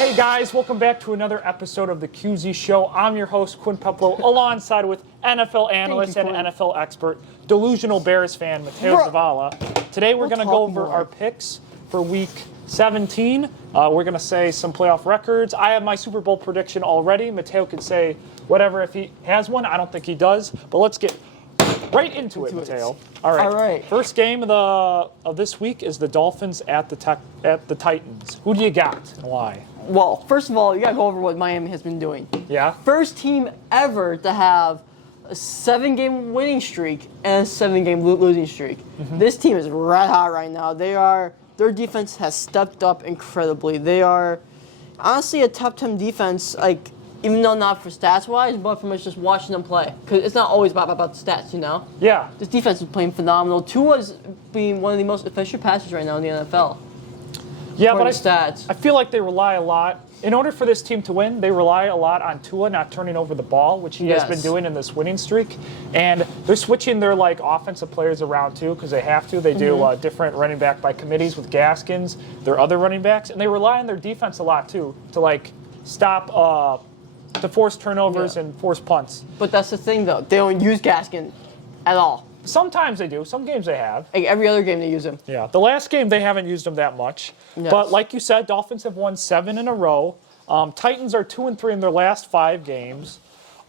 Hey guys, welcome back to another episode of the QZ Show. I'm your host, Quinn Peplo, alongside with NFL analyst and NFL expert, delusional Bears fan, Mateo Zavala. Today we're going to go over our picks for Week 17. We're going to say some playoff records. I have my Super Bowl prediction already. Mateo could say whatever if he has one. I don't think he does, but let's get right into it, Mateo. All right. First game of this week is the Dolphins at the Titans. Who do you got and why? Well, first of all, you got to go over what Miami has been doing. Yeah? First team ever to have a 7-game winning streak and a 7-game losing streak. Mm-hmm. This team is red hot right now. Their defense has stepped up incredibly. They are honestly a top 10 defense, even though not for stats-wise, but from just watching them play. Because it's not always about the stats, you know? Yeah. This defense is playing phenomenal. Tua's being one of the most efficient passers right now in the NFL. Yeah, but I feel like they rely a lot. In order for this team to win, they rely a lot on Tua not turning over the ball, which he has been doing in this winning streak. And they're switching their offensive players around too, because they have to. They do different running back by committees with Gaskins, their other running backs, and they rely on their defense a lot too to stop to force turnovers and force punts. But that's the thing, though. They don't use Gaskin at all. Sometimes they do. Some games they have. Every other game they use him. Yeah. The last game they haven't used him that much. Yes. But like you said, Dolphins have won 7 in a row. Titans are 2-3 in their last 5 games.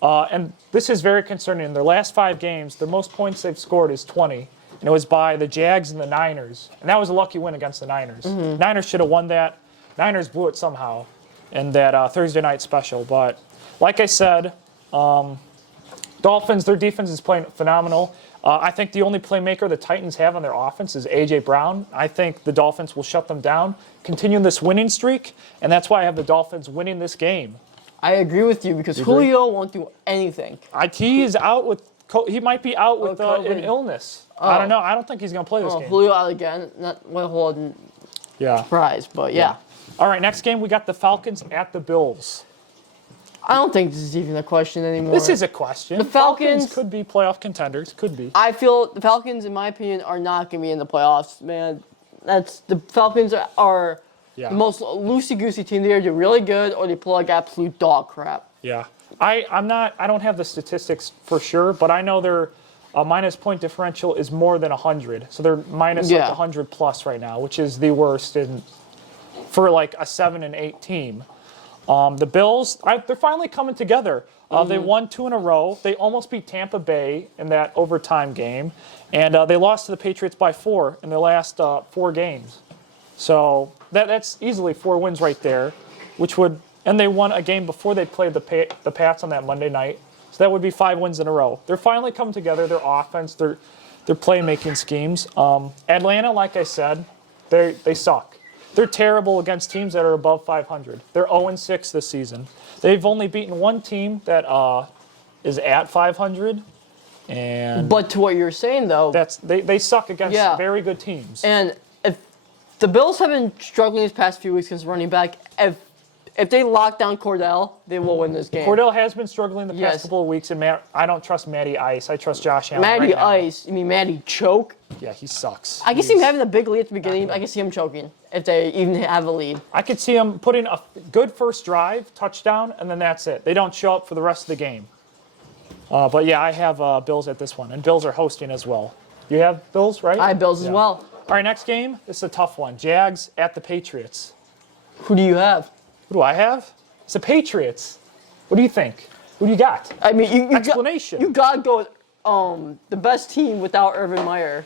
And this is very concerning. In their last 5 games, the most points they've scored is 20. And it was by the Jags and the Niners. And that was a lucky win against the Niners. Mm-hmm. Niners should have won that. Niners blew it somehow in that Thursday night special. But like I said, Dolphins, their defense is playing phenomenal. I think the only playmaker the Titans have on their offense is A.J. Brown. I think the Dolphins will shut them down, continue this winning streak, and that's why I have the Dolphins winning this game. I agree with you because Julio won't do anything. He is out with. He might be out with an illness. I don't know. I don't think he's going to play this game. Julio out again. Not one whole surprise, but yeah. All right, next game we got the Falcons at the Bills. I don't think this is even a question anymore. This is a question. The Falcons could be playoff contenders. Could be. I feel the Falcons, in my opinion, are not going to be in the playoffs, man. The Falcons are the most loosey-goosey team. They're either really good or they play like absolute dog crap. Yeah. I don't have the statistics for sure, but I know their minus point differential is more than 100. So they're minus 100 plus right now, which is the worst for a 7-8 team. The Bills, they're finally coming together. They won 2 in a row. They almost beat Tampa Bay in that overtime game. And they lost to the Patriots by 4 in their last 4 games. So that's easily 4 wins right there, and they won a game before they played the Pats on that Monday night. So that would be 5 wins in a row. They're finally coming together, their offense, their playmaking schemes. Atlanta, like I said, they suck. They're terrible against teams that are above 500. They're 0-6 this season. They've only beaten one team that is at 500. But to what you're saying, though, they suck against very good teams. And if the Bills have been struggling these past few weeks against running back, if they lock down Cordell, they will win this game. Cordell has been struggling the past couple of weeks, and I don't trust Matty Ice. I trust Josh Allen. Matty Ice? You mean Matty Choke? Yeah, he sucks. I can see him having a big lead at the beginning. I can see him choking if they even have a lead. I could see him putting a good first drive, touchdown, and then that's it. They don't show up for the rest of the game. But yeah, I have Bills at this one, and Bills are hosting as well. You have Bills, right? I have Bills as well. All right, next game. This is a tough one. Jags at the Patriots. Who do you have? Who do I have? It's the Patriots. What do you think? Who do you got? I mean, you got to go with the best team without Urban Meyer.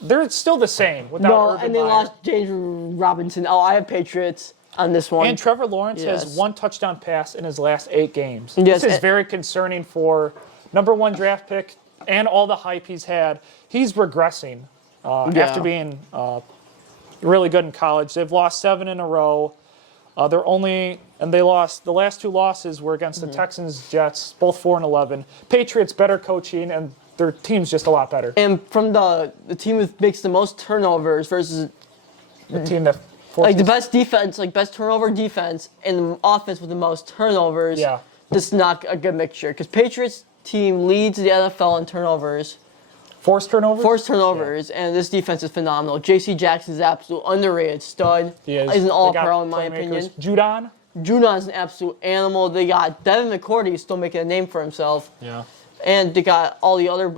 They're still the same without Urban Meyer. And they lost James Robinson. I have Patriots on this one. And Trevor Lawrence has 1 touchdown pass in his last 8 games. This is very concerning for number 1 draft pick and all the hype he's had. He's regressing after being really good in college. They've lost 7 in a row. They lost, the last 2 losses were against the Texans, Jets, both 4-11. Patriots better coaching, and their team's just a lot better. And from the team that makes the most turnovers versus the team that the best defense, best turnover defense, and the offense with the most turnovers. Yeah, this is not a good mixture because Patriots team leads the NFL in turnovers, Forced turnovers? Forced turnovers, and this defense is phenomenal. J.C. Jackson is an absolute underrated stud. He is. He's an They all-pro got in my playmakers. opinion. Judon's an absolute animal. They got Devin McCourty, who's still making a name for himself. Yeah. And they got all the other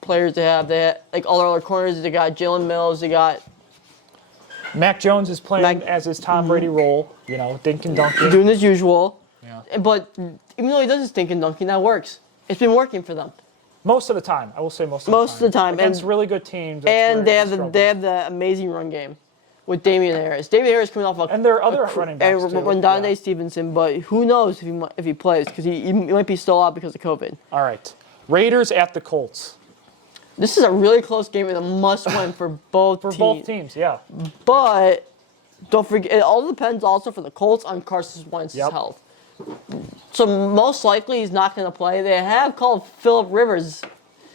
players they have. They have, like all their other corners. They got Jalen Mills. They got Mac Jones is playing as his Tom Brady role. You know, dinking dunking. doing as usual. Yeah. But even though he does his dinking dunking, that works. It's been working for them. Most of the time, I will say most of the time. Against really good teams. And they have the amazing run game with Damian Harris. Damian Harris coming off and their other running backs too. And Rondé Stevenson, but who knows if he plays because he might be still out because of COVID. All right, Raiders at the Colts. This is a really close game and a must-win for both teams. Both teams, yeah. But don't forget, it all depends also for the Colts on Carson Wentz's health. So most likely he's not going to play. They have called Phillip Rivers.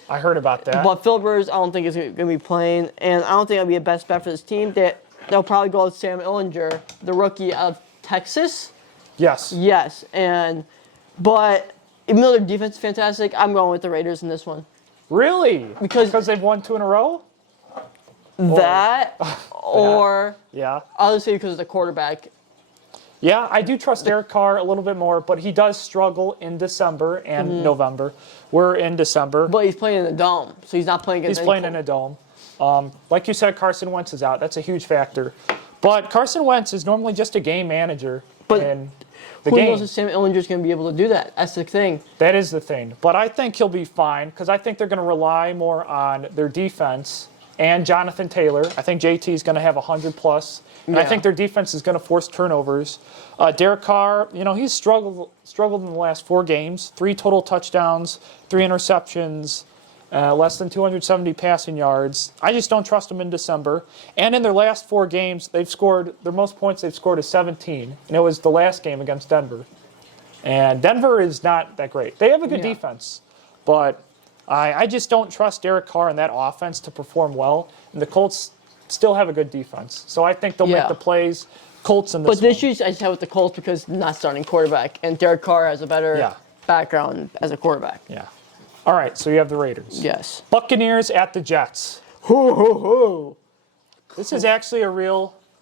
I heard about that. But Phillip Rivers, I don't think is going to be playing, and I don't think it'll be a best bet for this team. They'll probably go with Sam Ehlinger, the rookie of Texas. Yes. Yes, but even though their defense is fantastic, I'm going with the Raiders in this one. Really? Because they've won 2 in a row? That, or yeah. I'll just say because of the quarterback. Yeah, I do trust Derek Carr a little bit more, but he does struggle in December and November. We're in December. But he's playing in a dome, so he's not playing against He's playing in a dome. Like you said, Carson Wentz is out. That's a huge factor. But Carson Wentz is normally just a game manager. But who knows if Sam Ehlinger's going to be able to do that? That's the thing. That is the thing. But I think he'll be fine because I think they're going to rely more on their defense and Jonathan Taylor. I think JT is going to have 100+. And I think their defense is going to force turnovers. Derek Carr, he's struggled in the last 4 games. 3 total touchdowns, 3 interceptions, less than 270 passing yards. I just don't trust him in December. And in their last 4 games, their most points they've scored is 17. And it was the last game against Denver. And Denver is not that great. They have a good defense. But I just don't trust Derek Carr in that offense to perform well. And the Colts still have a good defense. So I think they'll make the plays. Colts in this one. But the issues I just have with the Colts because not starting quarterback, and Derek Carr has a better background as a quarterback. Yeah. All right, so you have the Raiders. Yes. Buccaneers at the Jets. This is actually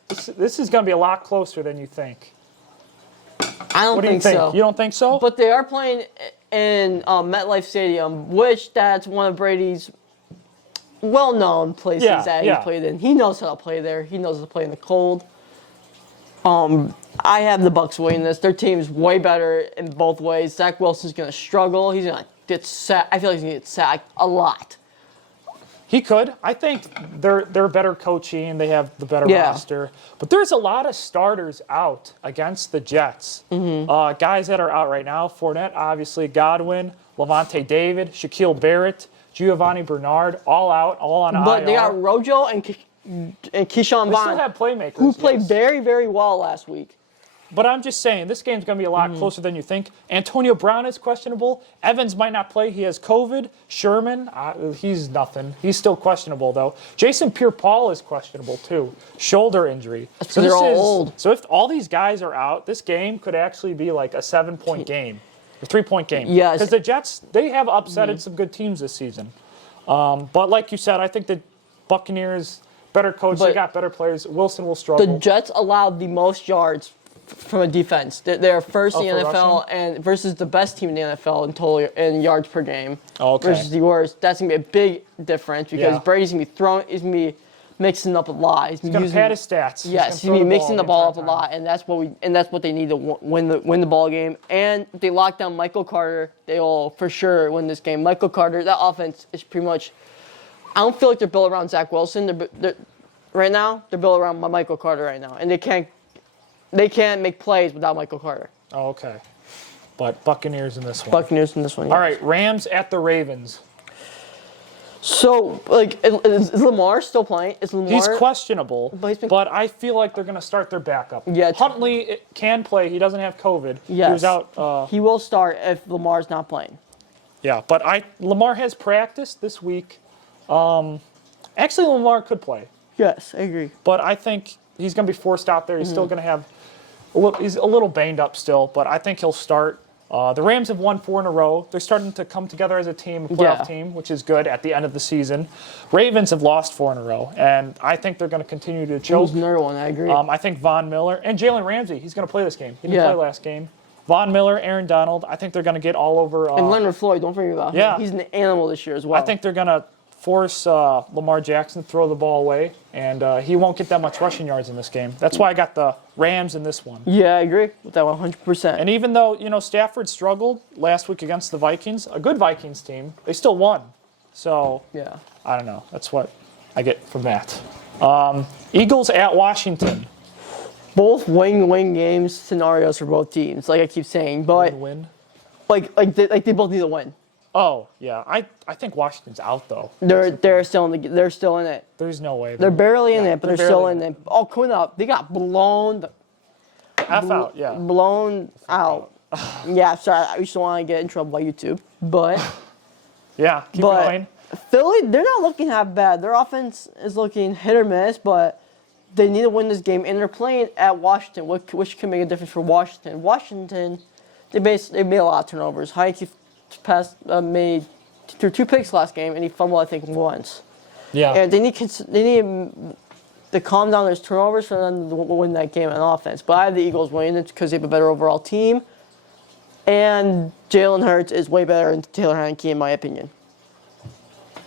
this is going to be a lot closer than you think. I don't think so. You don't think so? But they are playing in MetLife Stadium, which that's one of Brady's well-known places that he played in. He knows how to play there. He knows how to play in the cold. I have the Bucs winning this. Their team's way better in both ways. Zach Wilson's going to struggle. He's going to get sacked. I feel like he's going to get sacked a lot. He could. I think they're better coaching. They have the better roster. But there's a lot of starters out against the Jets. Guys that are out right now. Fournette, obviously. Godwin, Levante David, Shaquille Barrett, Giovanni Bernard, all out, all on IR. But they got Rojo and Keyshawn Vaughn. They still have playmakers. Who played very, very well last week. But I'm just saying, this game's going to be a lot closer than you think. Antonio Brown is questionable. Evans might not play. He has COVID. Sherman, he's nothing. He's still questionable, though. Jason Pierre-Paul is questionable, too. Shoulder injury. So they're all old. So if all these guys are out, this game could actually be like a 7-point game. A 3-point game. Yes. Because the Jets, they have upsetted some good teams this season. But like you said, I think the Buccaneers, better coach, they got better players. Wilson will struggle. The Jets allowed the most yards from a defense. They're first in the NFL and versus the best team in the NFL in total in yards per game. Versus the worst. That's gonna be a big difference because Brady's gonna be he's gonna be mixing up a lot. He's gonna pad his stats. Yes, he's gonna be mixing the ball up a lot, and that's what they need to win the ball game. And if they lock down Michael Carter, they will for sure win this game. Michael Carter, that offense is pretty much. I don't feel like they're built around Zach Wilson. Right now, they're built around Michael Carter right now, and they can't make plays without Michael Carter. Oh, okay. But Buccaneers in this one. Buccaneers in this one. All right, Rams at the Ravens. So, is Lamar still playing? He's questionable, but I feel like they're going to start their backup. Yeah, Huntley can play. He doesn't have COVID. Yes. He was out. He will start if Lamar's not playing. Yeah, but Lamar has practiced this week. Actually, Lamar could play. Yes, I agree. But I think he's going to be forced out there. He's still going to have he's a little banged up still, but I think he'll start. The Rams have won 4 in a row. They're starting to come together as a team, a playoff team, which is good at the end of the season. Ravens have lost 4 in a row, and I think they're going to continue to choke. Who's another one? I agree. I think Von Miller and Jalen Ramsey, he's going to play this game. He didn't play last game. Von Miller, Aaron Donald, I think they're going to get all over. And Leonard Floyd, don't forget about him. He's an animal this year as well. I think they're going to force Lamar Jackson to throw the ball away, and he won't get that much rushing yards in this game. That's why I got the Rams in this one. Yeah, I agree with that 100%. And even though, Stafford struggled last week against the Vikings, a good Vikings team, they still won. So, I don't know. That's what I get from that. Eagles at Washington. Both win-win games scenarios for both teams, like I keep saying. But Win-win? Like they both need a win. Oh, yeah. I think Washington's out, though. They're still in it. There's no way. They're barely in it, but they're still in it. Oh, coming up, they got blown. Out, yeah. Blown out. Yeah, sorry, I just don't want to get in trouble by YouTube. But yeah, keep going. Philly, they're not looking half bad. Their offense is looking hit or miss, but they need to win this game, and they're playing at Washington, which can make a difference for Washington. Washington, they made a lot of turnovers. Heineke made 2 picks last game, and he fumbled, I think, once. Yeah. And they need to calm down those turnovers for them to win that game on offense. But I have the Eagles winning it because they have a better overall team, and Jalen Hurts is way better than Taylor Heineke, in my opinion.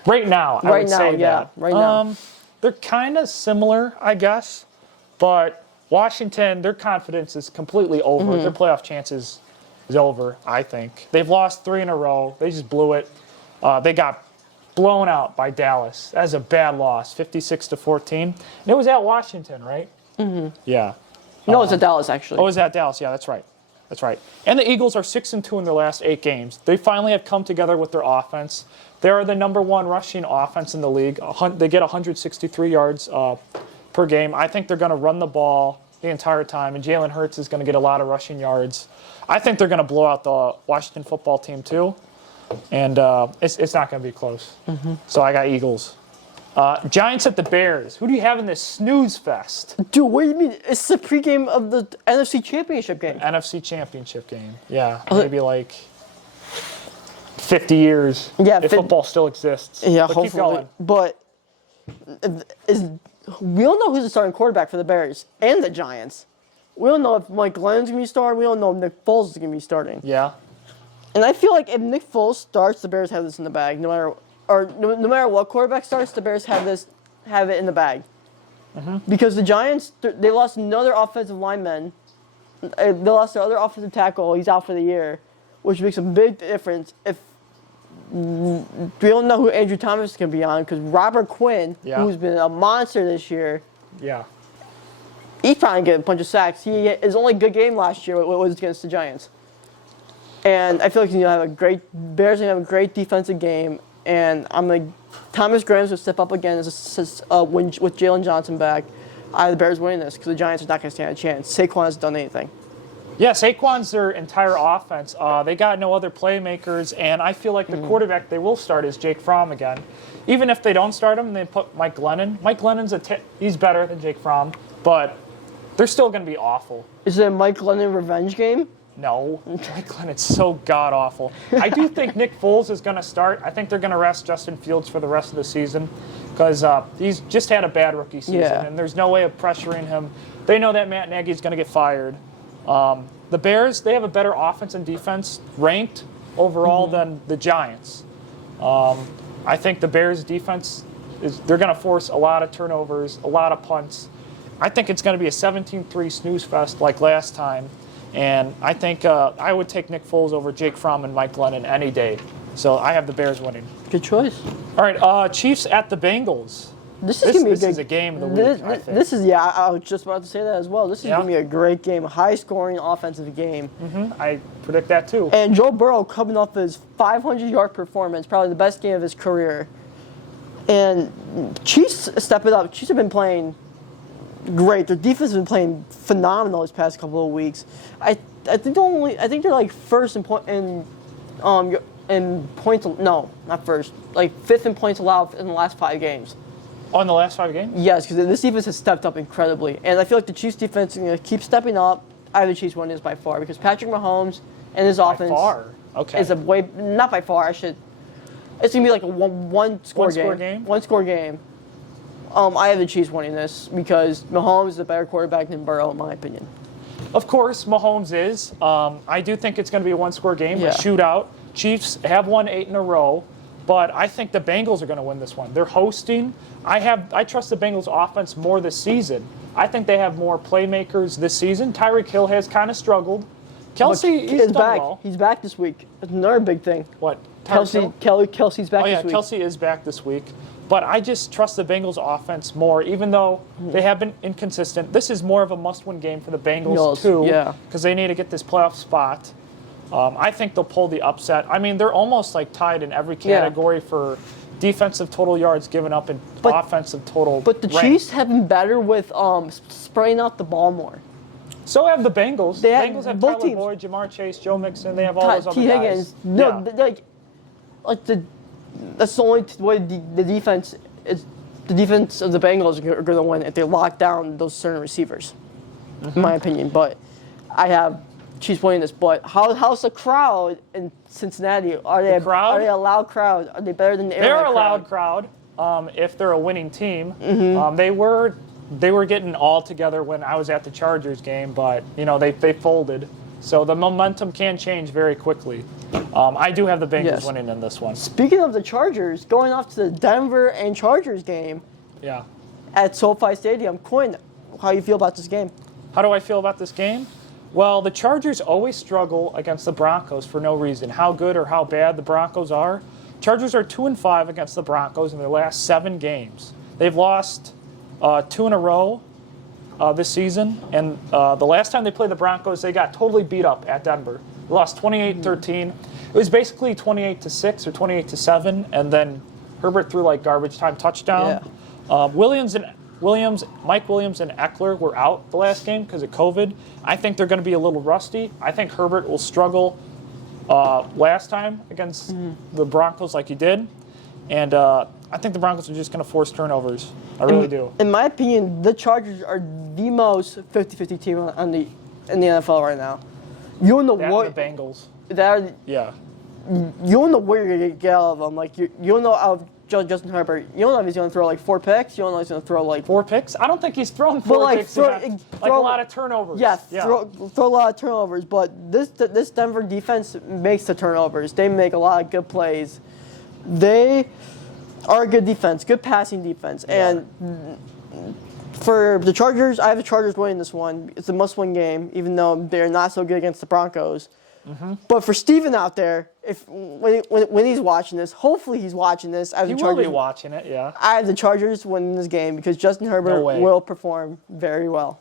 Right now, I would say that. Right now. They're kind of similar, I guess, but Washington, their confidence is completely over. Their playoff chances is over, I think. They've lost 3 in a row. They just blew it. They got blown out by Dallas. That was a bad loss, 56-14. And it was at Washington, right? Mm-hmm. Yeah. No, it's at Dallas, actually. Oh, it was at Dallas. Yeah, that's right. That's right. And the Eagles are 6-2 in their last 8 games. They finally have come together with their offense. They are the number 1 rushing offense in the league. They get 163 yards per game. I think they're going to run the ball the entire time, and Jalen Hurts is going to get a lot of rushing yards. I think they're going to blow out the Washington football team too, and it's not going to be close. So I got Eagles. Giants at the Bears. Who do you have in this snooze fest? Dude, what do you mean? It's the pregame of the NFC Championship game. NFC Championship game. Yeah, maybe like 50 years. Yeah, if football still exists. Yeah, but hopefully. Keep going. But we don't know who's the starting quarterback for the Bears and the Giants. We don't know if Mike Glennon's going to be starting. We don't know if Nick Foles is going to be starting. Yeah. And I feel like if Nick Foles starts, the Bears have this in the bag. No matter what quarterback starts, the Bears have it in the bag. Because the Giants, they lost another offensive lineman. They lost their other offensive tackle. He's out for the year, which makes a big difference. If we don't know who Andrew Thomas is going to be on, because Robert Quinn, who's been a monster this year, he's probably going to get a bunch of sacks. His only good game last year was against the Giants. And I feel like Bears going to have a great defensive game. And Thomas Graham's going to step up again with Jalen Johnson back. I have the Bears winning this because the Giants are not going to stand a chance. Saquon hasn't done anything. Yeah, Saquon's their entire offense. They got no other playmakers, and I feel like the quarterback they will start is Jake Fromm again. Even if they don't start him, they put Mike Glennon. Mike Glennon's he's better than Jake Fromm, but they're still going to be awful. Is it a Mike Glennon revenge game? No, Mike Glennon's so god-awful. I do think Nick Foles is going to start. I think they're going to rest Justin Fields for the rest of the season because he's just had a bad rookie season, and there's no way of pressuring him. They know that Matt Nagy's going to get fired. The Bears, they have a better offense and defense ranked overall than the Giants. I think the Bears' defense, they're going to force a lot of turnovers, a lot of punts. I think it's going to be a 17-3 snooze fest like last time. And I think I would take Nick Foles over Jake Fromm and Mike Glennon any day. So I have the Bears winning. Good choice. All right, Chiefs at the Bengals. This is a game of the week, I think. I was just about to say that as well. This is going to be a great game, high-scoring offensive game. I predict that too. And Joe Burrow coming off his 500-yard performance, probably the best game of his career. And Chiefs step it up. Chiefs have been playing great. Their defense has been playing phenomenal this past couple of weeks. I think they're like first in points. No, not first. Like fifth in points allowed in the last 5 games. On the last 5 games? Yes, because this defense has stepped up incredibly, and I feel like the Chiefs defense is going to keep stepping up. I have the Chiefs winning this by far because Patrick Mahomes and his offense far. Okay. is not by far. It's gonna be like a one score game. One score game. I have the Chiefs winning this because Mahomes is a better quarterback than Burrow, in my opinion. Of course, Mahomes is. I do think it's going to be a one-score game, a shootout. Chiefs have won 8 in a row, but I think the Bengals are going to win this one. They're hosting. I trust the Bengals offense more this season. I think they have more playmakers this season. Tyreek Hill has kind of struggled. Kelsey, he's back. well. He's back this week. That's another big thing. What? Kelsey's back this week. Kelsey is back this week. But I just trust the Bengals offense more, even though they have been inconsistent. This is more of a must-win game for the Bengals, too, because they need to get this playoff spot. I think they'll pull the upset. I mean, they're almost like tied in every category for defensive total yards given up and offensive total But the Chiefs have been better with spraying out the ball more. So have the Bengals. The Bengals have both Tyler Boyd, Jamar Chase, Joe Mixon. They have all those other T. Higgins. guys. No, that's the only way the defense is. The defense of the Bengals are going to win if they lock down those certain receivers, in my opinion. But I have Chiefs winning this. But how's the crowd in Cincinnati? Are they a loud crowd? Are they better than the Arrowhead They're a loud crowd. If they're a winning team, they were getting all together when I was at the Chargers game, but they folded. So the momentum can change very quickly. I do have the Bengals winning in this one. Speaking of the Chargers, going off to the Denver and Chargers game at SoFi Stadium, Quinn, how do you feel about this game? How do I feel about this game? Well, the Chargers always struggle against the Broncos for no reason. How good or how bad the Broncos are. Chargers are 2-5 against the Broncos in their last 7 games. They've lost 2 in a row this season, and the last time they played the Broncos, they got totally beat up at Denver. They lost 28-13. It was basically 28-6 or 28-7, and then Herbert threw like garbage time touchdown. Mike Williams, and Eckler were out the last game because of COVID. I think they're going to be a little rusty. I think Herbert will struggle last time against the Broncos like he did, and I think the Broncos are just going to force turnovers. I really do. In my opinion, the Chargers are the most 50-50 team in the NFL right now. You and the Bengals. You don't know what you're going to get out of them. Like you don't know out of Justin Herbert. You don't know if he's going to throw like 4 picks. You don't know if he's going to throw like 4 picks. I don't think he's thrown 4 picks. Like a lot of turnovers. Throw a lot of turnovers. But this Denver defense makes the turnovers. They make a lot of good plays. They are a good defense, good passing defense. And for the Chargers, I have the Chargers winning this one. It's a must-win game, even though they're not so good against the Broncos. But for Steven out there, when he's watching this, hopefully he's watching this. He will be watching it, I have the Chargers winning this game because Justin Herbert will perform very well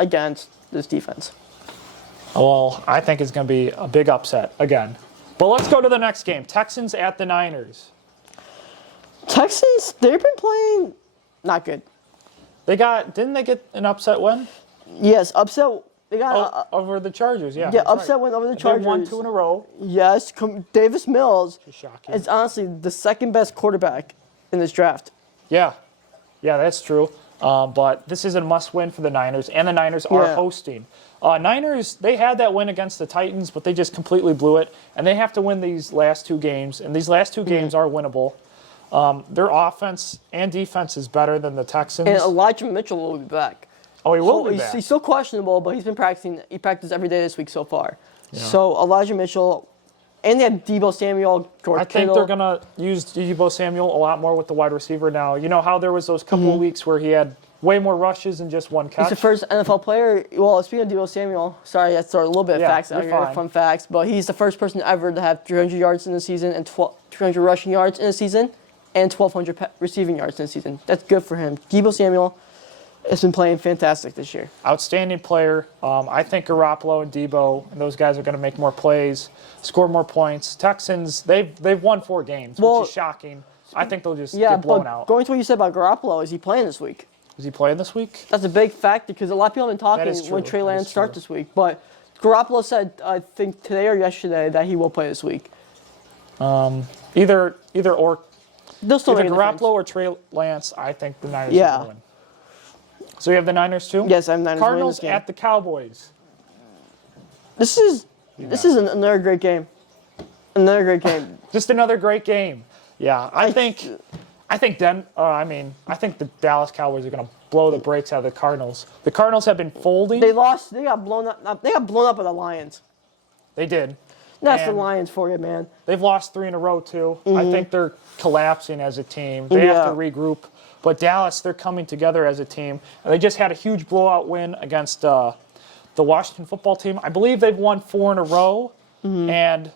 against this defense. Well, I think it's going to be a big upset again. But let's go to the next game. Texans at the Niners. Texans, they've been playing not good. Didn't they get an upset win? Yes, upset. They got over the Chargers, Yeah, upset win over the Chargers. They won 2 in a row. Yes, Davis Mills shocking. is honestly the second best quarterback in this draft. Yeah, that's true. But this is a must-win for the Niners, and the Niners are hosting. Niners, they had that win against the Titans, but they just completely blew it, and they have to win these last 2 games, and these last 2 games are winnable. Their offense and defense is better than the Texans. And Elijah Mitchell will be back. Oh, he will be back. He's still questionable, but he's been practicing. He practiced every day this week so far. Yeah. So Elijah Mitchell, and they have Deebo Samuel, George Kittle. They're going to use Deebo Samuel a lot more with the wide receiver now. You know how there was those couple of weeks where he had way more rushes and just 1 catch? He's the first NFL player. Well, speaking of Deebo Samuel, sorry, that's a little bit of facts out here, fun facts, but he's the first person ever to have 300 yards in the season and 300 rushing yards in the season and 1,200 receiving yards in the season. That's good for him. Deebo Samuel has been playing fantastic this year. Outstanding player. I think Garoppolo and Deebo and those guys are going to make more plays, score more points. Texans, they've won 4 games, which is shocking. I think they'll just get blown out. Going to what you said about Garoppolo, is he playing this week? Is he playing this week? That's a big factor because a lot of people have been talking when Trey Lance starts this week. But Garoppolo said, I think today or yesterday, that he will play this week. Either or. They'll still either Garoppolo or Trey Lance, I think the Niners will win. So you have the Niners too? Yes, I have Niners Cardinals winning this game. at the Cowboys. This is This is another great game. Another great game. Just another great game. Yeah, I think the Dallas Cowboys are going to blow the brakes out of the Cardinals. The Cardinals have been folding. They lost. They got blown up. They got blown up by the Lions. They did. That's the Lions for you, man. They've lost 3 in a row, too. I think they're collapsing as a team. They have to regroup. But Dallas, they're coming together as a team. And they just had a huge blowout win against the Washington football team. I believe they've won 4 in a row. And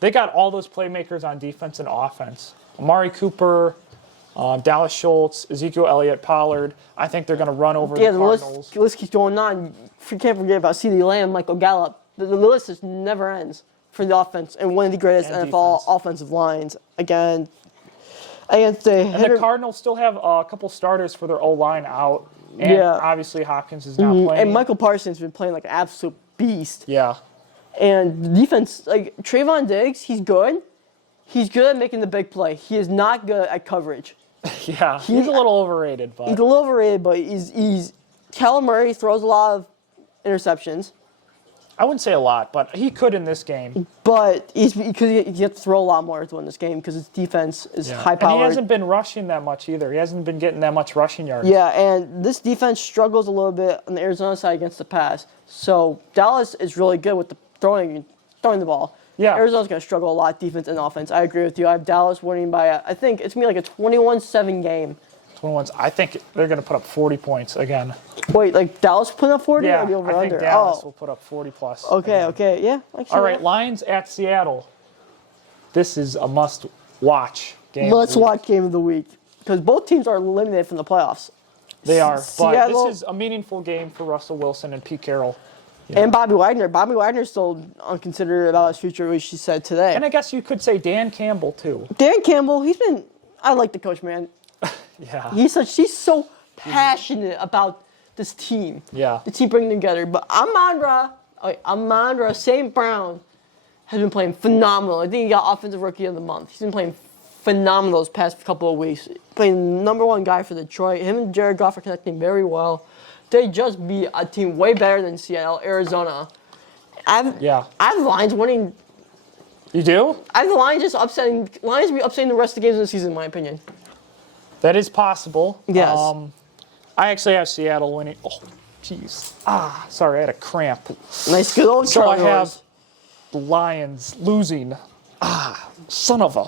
they got all those playmakers on defense and offense. Amari Cooper, Dallas Schultz, Ezekiel Elliott, Pollard. I think they're going to run over the Cardinals. The list keeps going on. You can't forget about CeeDee Lamb, Michael Gallup. The list just never ends for the offense and one of the greatest NFL offensive lines against the Cardinals still have a couple starters for their O-line out. And obviously Hopkins is now playing. And Michael Parsons has been playing like an absolute beast. Yeah. And the defense, like Trayvon Diggs, he's good. He's good at making the big play. He is not good at coverage. Yeah, he's a little overrated. But he's a little overrated, but he's Kyler Murray throws a lot of interceptions. I wouldn't say a lot, but he could in this game. But because he has to throw a lot more to win this game because his defense is high-powered. And he hasn't been rushing that much either. He hasn't been getting that much rushing yards. Yeah, and this defense struggles a little bit on the Arizona side against the pass. So Dallas is really good with the throwing the ball. Yeah. Arizona's going to struggle a lot, defense and offense. I agree with you. I have Dallas winning by, I think it's going to be like a 21-7 game. 21. I think they're going to put up 40 points again. Wait, like Dallas put up 40 yeah, or the over I think under? Dallas will put up 40 plus. Okay, yeah. All right, Lions at Seattle. This is a must-watch game. Let's watch game of the week because both teams are eliminated from the playoffs. They are, Seattle, but this is a meaningful game for Russell Wilson and Pete Carroll. Yeah. And Bobby Wagner. Bobby Wagner's still unconsidered about his future, which she said today. And I guess you could say Dan Campbell, too. Dan Campbell, I like the coach, man. Yeah. He's so passionate about this team. Yeah. The team bringing together. But Amon-Ra St. Brown has been playing phenomenal. I think he got Offensive Rookie of the Month. He's been playing phenomenal those past couple of weeks. Playing number 1 guy for Detroit. Him and Jared Goff are connecting very well. They just beat a team way better than Seattle, Arizona. I have the Lions winning. You do? I have the Lions just upsetting. Lions will be upsetting the rest of the games of the season, in my opinion. That is possible. Yes. I actually have Seattle winning. Oh, jeez. Sorry, I had a cramp. Nice, good old So I Charlie have horse. the Lions losing. Son of a.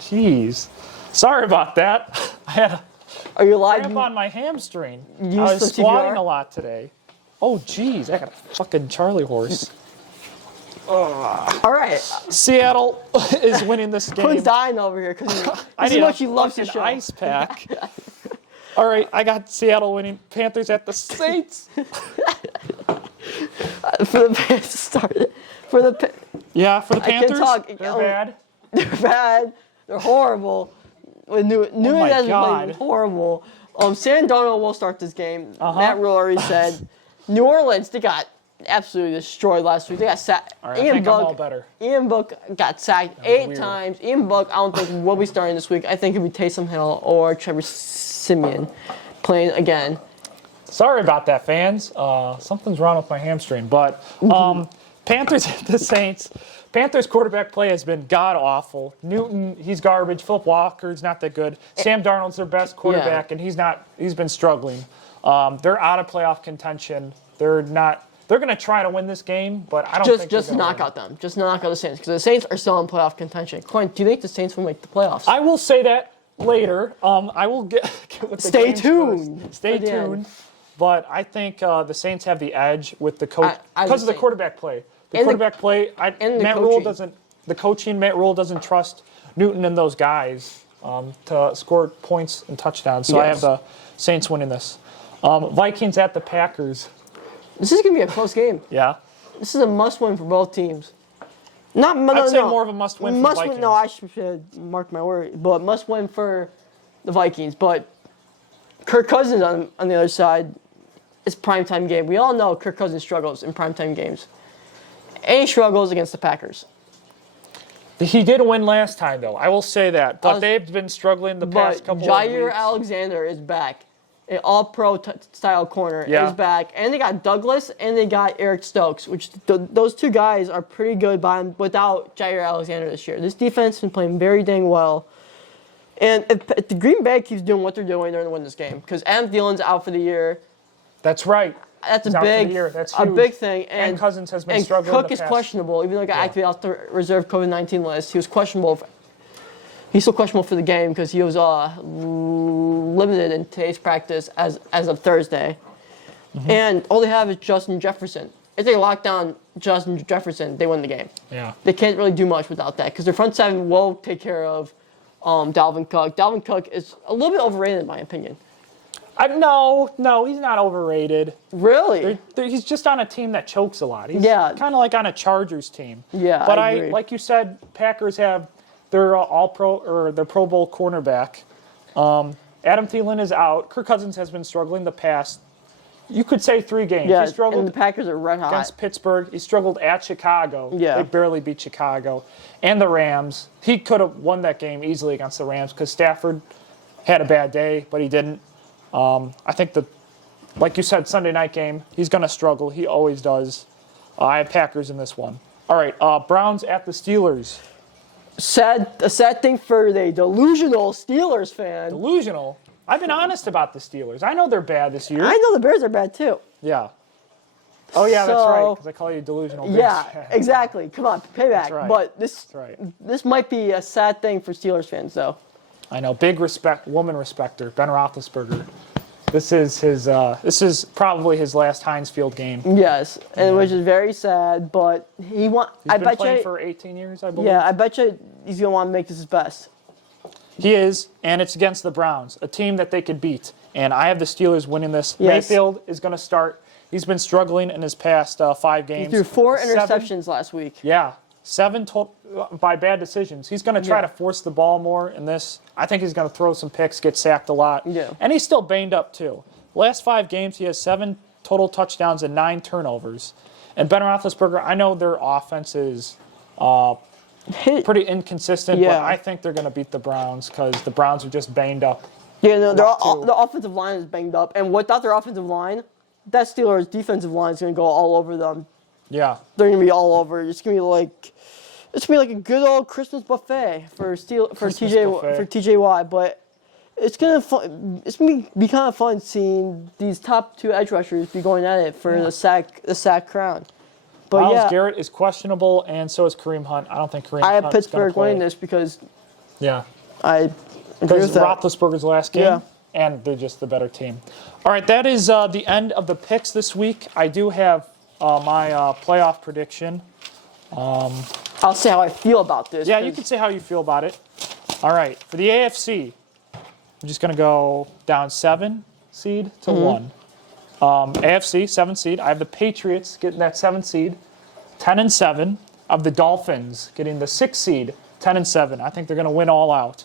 Jeez. Sorry about that. I had a Are you alive? cramp on my hamstring. I Use was the squatting CPR? a lot today. Oh, jeez. I got a fucking Charlie horse. All right. Seattle is winning this game. Quinn's dying over here because I this is need what she loves to fucking show. ice pack. All right, I got Seattle winning. Panthers at the Saints. For the Panthers started. For the Panthers. I can't talk. They're bad. They're bad. They're horrible. New my God. horrible. Sam Darnold will start this game. Matt Rule already said. New Orleans, they got absolutely destroyed last week. They got sacked. All right, I think I'm all better. Ian Book got sacked 8 weird. times. Ian Book, I don't think will be starting this week. I think it'll be Taysom Hill or Trevor Siemian playing again. Sorry about that, fans. Something's wrong with my hamstring. But Panthers at the Saints. Panthers quarterback play has been god-awful. Newton, he's garbage. Philip Walker's not that good. Sam Darnold's their best quarterback, and he's been struggling. They're out of playoff contention. They're going to try to win this game, but I don't think just knock out them. Just knock out the Saints because the Saints are still in playoff contention. Quinn, do you think the Saints will make the playoffs? I will say that later. I will get with the Stay games tuned. first. Stay tuned. But I think the Saints have the edge with the coach because of the quarterback play. The coaching, Matt Rule doesn't trust Newton and those guys to score points and touchdowns. So I have the Saints winning this. Vikings at the Packers. This is going to be a close game. Yeah. This is a must-win for both teams. I'd say more of a must-win for the Vikings. No, I should mark my word. But must-win for the Vikings. But Kirk Cousins on the other side is primetime game. We all know Kirk Cousins struggles in primetime games. And he struggles against the Packers. He did win last time, though. I will say that. But they've been struggling the past couple of weeks. Jair Alexander is back. an all-pro style corner, is back. And they got Douglas and they got Eric Stokes, which those two guys are pretty good without Jair Alexander this year. This defense has been playing very dang well. And if the Green Bay keeps doing what they're doing, they're going to win this game. Because Adam Thielen's out for the year. That's right. That's He's a big, That's huge. a big thing. And Cousins has been struggling. And Cook is questionable, even though he got activated off the reserve COVID-19 list. He was questionable. He's still questionable for the game because he was limited in today's practice as of Thursday. Mm-hmm. And all they have is Justin Jefferson. If they lock down Justin Jefferson, they win the game. Yeah. They can't really do much without that because their front seven will take care of Dalvin Cook. Dalvin Cook is a little bit overrated in my opinion. No, he's not overrated. Really? He's just on a team that chokes a lot. He's kind of like on a Chargers team. Yeah, but I agree. like you said, Packers have their all-pro or their Pro Bowl cornerback. Adam Thielen is out. Kirk Cousins has been struggling the past, you could say, 3 games. Yeah, he struggled and the Packers are red hot. Against Pittsburgh. He struggled at Chicago. Yeah. They barely beat Chicago. And the Rams. He could have won that game easily against the Rams because Stafford had a bad day, but he didn't. I think like you said, Sunday night game, he's going to struggle. He always does. I have Packers in this one. All right, Browns at the Steelers. A sad thing for the delusional Steelers fan. Delusional? I've been honest about the Steelers. I know they're bad this year. I know the Bears are bad too. Yeah. Oh, yeah, that's right, because I call you delusional. Bears. Yeah, exactly. Come on, payback. That's right. But this might be a sad thing for Steelers fans, though. I know. Big respect, woman respecter, Ben Roethlisberger. This is probably his last Heinz Field game. Yes, and which is very sad. But he's been playing for 18 years, I believe. Yeah, I bet you he's gonna want to make this his best. He is, and it's against the Browns, a team that they could beat. And I have the Steelers winning this. Yes. Mayfield is going to start. He's been struggling in his past 5 games. He threw 4 interceptions last week. Yeah, 7 by bad decisions. He's going to try to force the ball more in this. I think he's going to throw some picks, get sacked a lot. Yeah. And he's still banged up, too. Last 5 games, he has 7 total touchdowns and 9 turnovers. And Ben Roethlisberger, I know their offense is pretty inconsistent, but I think they're going to beat the Browns because the Browns are just banged up. Yeah, no, the offensive line is banged up. And without their offensive line, that Steelers defensive line is going to go all over them. Yeah. They're going to be all over. It's going to be like a good old Christmas buffet for TJ Watt, but it's going to be kind of fun seeing these top 2 edge rushers be going at it for the sack crown. But Myles Garrett is questionable, and so is Kareem Hunt. I don't think Kareem Hunt is going to play. I have Pittsburgh winning this because I agree with that. Roethlisberger's last game, and they're just the better team. All right, that is the end of the picks this week. I do have my playoff prediction. I'll say how I feel about this. Yeah, you can say how you feel about it. All right, for the AFC, I'm just going to go down 7 seed to 1. AFC, 7 seed. I have the Patriots getting that 7 seed, 10-7. I have the Dolphins getting the 6 seed, 10-7. I think they're going to win all out.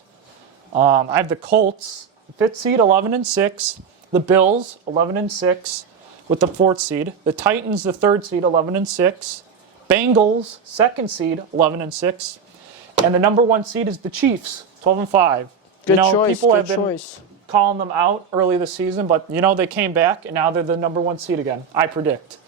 I have the Colts, the 5th seed, 11-6. The Bills, 11-6, with the 4th seed. The Titans, the 3rd seed, 11-6. Bengals, 2nd seed, 11-6. And the number 1 seed is the Chiefs, 12-5. Good choice. People have been calling them out early this season, but they came back, and now they're the number 1 seed again, I predict.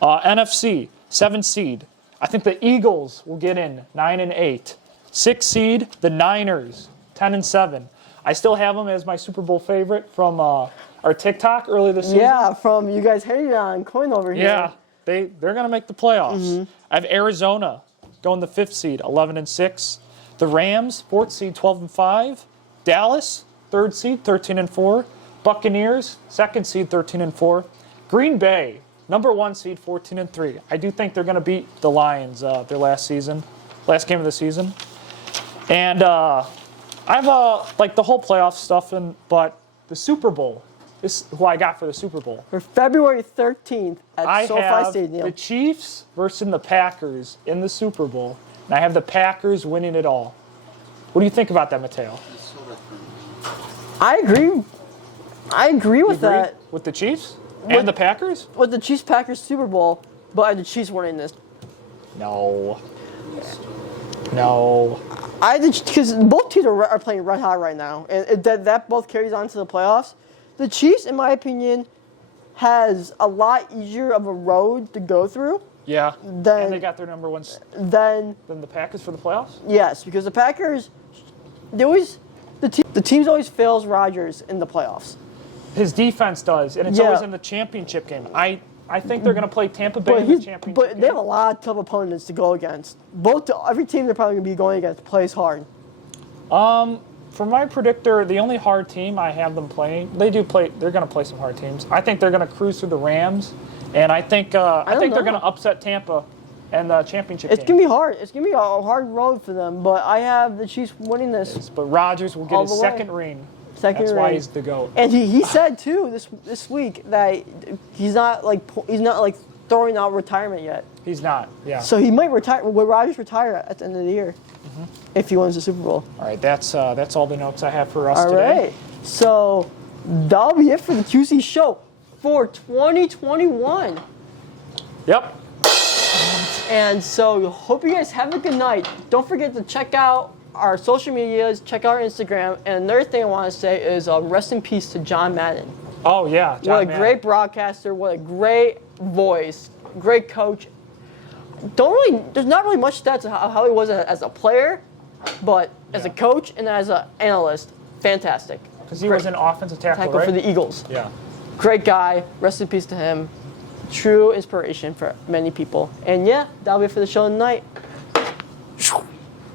NFC, 7 seed. I think the Eagles will get in, 9-8. 6 seed, the Niners, 10-7. I still have them as my Super Bowl favorite from our TikTok early this season. Yeah, from you guys hating on Coin over here. Yeah, they're going to make the playoffs. I have Arizona going the 5th seed, 11-6. The Rams, 4th seed, 12-5. Dallas, 3rd seed, 13-4. Buccaneers, 2nd seed, 13-4. Green Bay, number 1 seed, 14-3. I do think they're going to beat the Lions their last game of the season. And I have the whole playoff stuff, but the Super Bowl. This is who I got for the Super Bowl. For February 13th at SoFi Stadium. I have the Chiefs versus the Packers in the Super Bowl, and I have the Packers winning it all. What do you think about that, Mateo? I agree with that. With the Chiefs and the Packers? With the Chiefs-Packers Super Bowl, but are the Chiefs winning this? No. Because both teams are playing red hot right now, and that both carries on to the playoffs. the Chiefs, in my opinion, has a lot easier of a road to go through. Yeah. And they got their number one than the Packers for the playoffs? Yes, because the Packers, the teams always fails Rodgers in the playoffs. His defense does, and it's always in the championship game. I think they're going to play Tampa Bay in the championship But game. they have a lot of tough opponents to go against. Every team they're probably going to be going against plays hard. For my predictor, the only hard team I have them playing, they're going to play some hard teams. I think they're going to cruise through the Rams, and I think they're going to upset Tampa in the championship It's game. going to be hard. It's going to be a hard road for them, but I have the Chiefs winning this. But Rodgers will get his second ring. That's why he's the GOAT. And he said too this week that he's not throwing out retirement yet. He's not. Yeah. So he might retire. Will Rodgers retire at the end of the year if he wins the Super Bowl? All right. That's all the notes I have for us All today. right. So that'll be it for the QC show for 2021. Yep. And so hope you guys have a good night. Don't forget to check out our social medias, check out our Instagram. And another thing I want to say is rest in peace to John Madden. Oh, yeah. What a great broadcaster. What a great voice. Great coach. There's not really much stats of how he was as a player, but as a coach and as an analyst, fantastic. Because he was an offensive tackle, right? For the Eagles. Yeah. Great guy. Rest in peace to him. True inspiration for many people. And yeah, that'll be it for the show tonight.